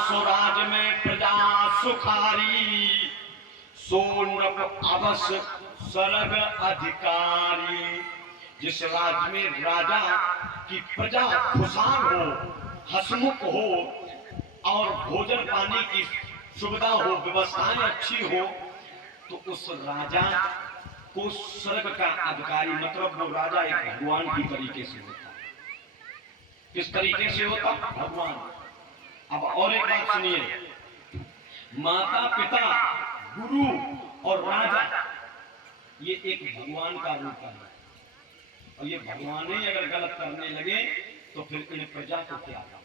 स्वराज में प्रजा सुखारी, सोनप अवश्य सरग अधिकारी। जिस राज्य में राजा की प्रजा खुशहाल हो, हसमुख हो और भोजन पानी की सुविधा हो, व्यवस्थाएं अच्छी हो, तो उस राजा को स्वर्ग का अधिकारी, मतलब वो राजा एक भगवान की तरीके से होता है। किस तरीके से होता? भगवान। अब और एक बात सुनिए, माता पिता, गुरु और राजा ये एक भगवान का रूप है, और ये भगवान ही अगर गलत करने लगे तो फिर इन प्रजा को क्या होगा?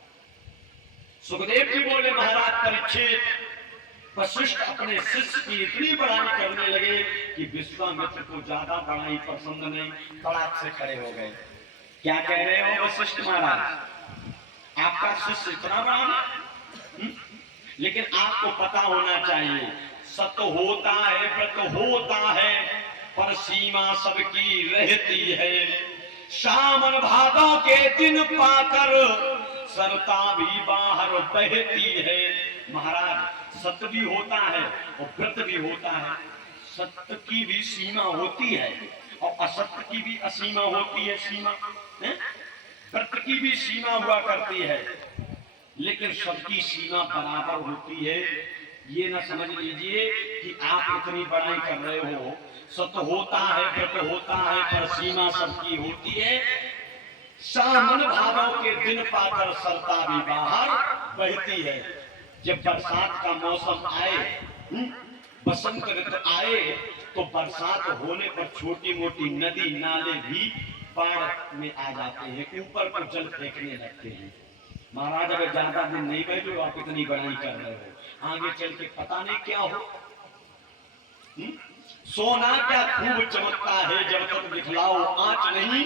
सुखदेव जी बोले, महाराज परीक्षित, वशिष्ठ अपने शिष्य की इतनी बड़ाई करने लगे कि विश्वामित्र को ज्यादा बड़ाई पसंद नहीं, तड़ाक से खड़े हो गए। क्या कह रहे हो वशिष्ठ महाराज, आपका शिष्य इतना बड़ा है? लेकिन आपको पता होना चाहिए, सत्य होता है, व्रत होता है, पर सीमा सबकी रहती है। सावन भादों के दिन पाकर सरता भी बाहर बहती है। महाराज सत्य भी होता है और व्रत भी होता है। सत्य की भी सीमा होती है और असत्य की भी असीमा होती है। सीमा व्रत की भी सीमा हुआ करती है, लेकिन सबकी सीमा बराबर होती है। ये ना समझ लीजिए कि आप इतनी बड़ाई कर रहे हो। सत्य होता है, व्रत होता है, पर सीमा सबकी होती है। सावन भादों के दिन पाकर सरता भी बाहर बहती है। जब बरसात का मौसम आए, बसंत ऋतु आए, तो बरसात होने पर छोटी मोटी नदी नाले भी बाढ़ में आ जाते हैं, ऊपर को जल फेंकने लगते हैं। महाराज अगर ज्यादा दिन नहीं बैठे, आप इतनी बड़ाई कर रहे हो, आगे चल के पता नहीं क्या हो। सोना क्या खूब चमकता है, जब तक दिखलाओ आंच नहीं।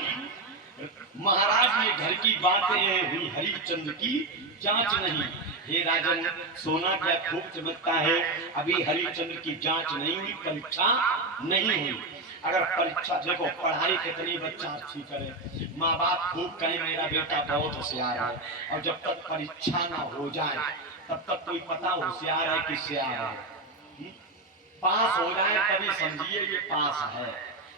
महाराज ये घर की बातें हुई, हरिश्चंद्र की जांच नहीं। हे राजन, सोना क्या खूब चमकता है, अभी हरिश्चंद्र की जांच नहीं हुई, परीक्षा नहीं हुई। अगर परीक्षा, देखो पढ़ाई कितनी बच्चा अच्छी करे, माँ बाप खूब कहे मेरा बेटा बहुत होशियार है, और जब तक परीक्षा ना हो जाए तब तक कोई पता होशियार है कि सियार है। पास हो जाए तभी समझिए ये पास है,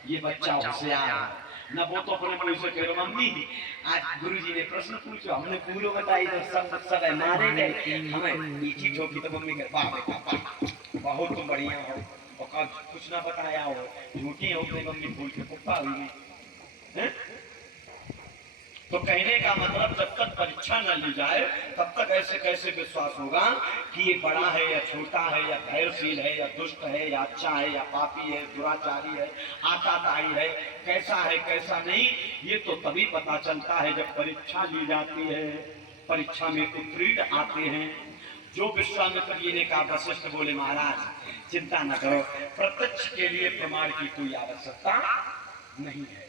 ये बच्चा होशियार है। न वो तो अपने मुंह से कह, मम्मी आज गुरुजी ने प्रश्न पूछा, हमने पूरा बताई तो सब मारे गए, हमें नीची ठोकी तो मम्मी के वाह बेटा वाह, बहुत तुम बढ़िया हो, और कुछ ना बताया हो, झूठी हो गई मम्मी, भूल के पुप्पा हुई है। तो कहने का मतलब, जब तक परीक्षा न ली जाए तब तक ऐसे कैसे विश्वास होगा कि ये बड़ा है या छोटा है, या धैर्यशील है या दुष्ट है, या अच्छा है या पापी है, दुराचारी है, आताताई है, कैसा है कैसा नहीं। ये तो तभी पता चलता है जब परीक्षा ली जाती है, परीक्षा में उत्तीर्ण आते हैं। जो विश्वामित्र जी ने कहा, वशिष्ठ बोले महाराज चिंता न करो, प्रत्यक्ष के लिए प्रमाण की कोई आवश्यकता नहीं है।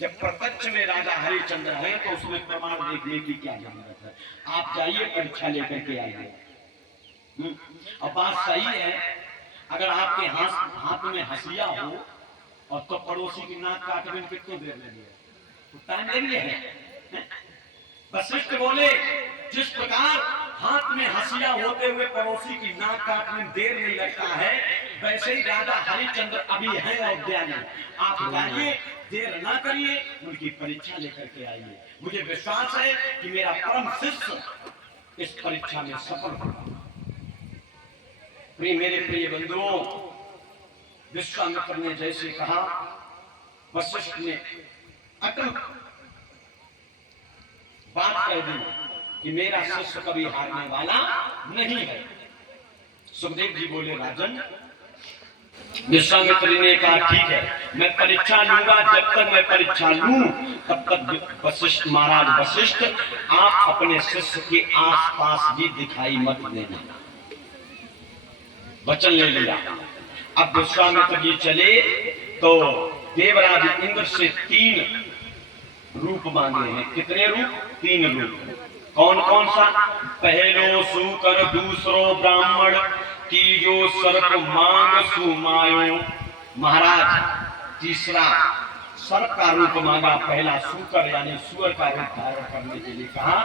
जब प्रत्यक्ष में राजा हरिश्चंद्र है तो उसमें प्रमाण देखने की क्या जरूरत है। आप जाइए परीक्षा लेकर के आइए। और बात सही है, अगर आपके हाथ में हंसिया हो और तो पड़ोसी की नाक काटने में कितनी देर लगी है, तो टाइम लगी है। वशिष्ठ बोले, जिस प्रकार हाथ में हंसिया होते हुए पड़ोसी की नाक काटने में देर नहीं लगता है, वैसे ही राजा हरिश्चंद्र अभी है अयोध्या में। आप जाइए, देर ना करिए, उनकी परीक्षा लेकर के आइए। मुझे विश्वास है कि मेरा परम शिष्य इस परीक्षा में सफल होगा। मेरे प्रिय बंधुओं, विश्वामित्र ने जैसे कहा, वशिष्ठ ने अटल बात कह दी कि मेरा शिष्य कभी हारने वाला नहीं है। सुखदेव जी बोले, राजन, विश्वामित्र ने कहा ठीक है, मैं परीक्षा लूंगा, जब तक मैं परीक्षा लूं तब तक वशिष्ठ महाराज वशिष्ठ आप अपने शिष्य के आसपास भी दिखाई मत देना। वचन ले लिया। अब विश्वामित्र जी चले तो देवराज इंद्र से 3 रूप मांगे हैं। कितने रूप? 3 रूप। कौन कौन सा? पहलो सूकर, दूसरो ब्राह्मण, तीजो सर्प मांग सुमायो। महाराज तीसरा सर्प का रूप मांगा, पहला सूकर यानी सुअर का रूप धारण करने के लिए कहा,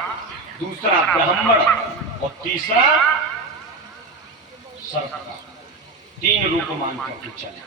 दूसरा ब्राह्मण और तीसरा सर्प का, 3 रूप मान करके चले।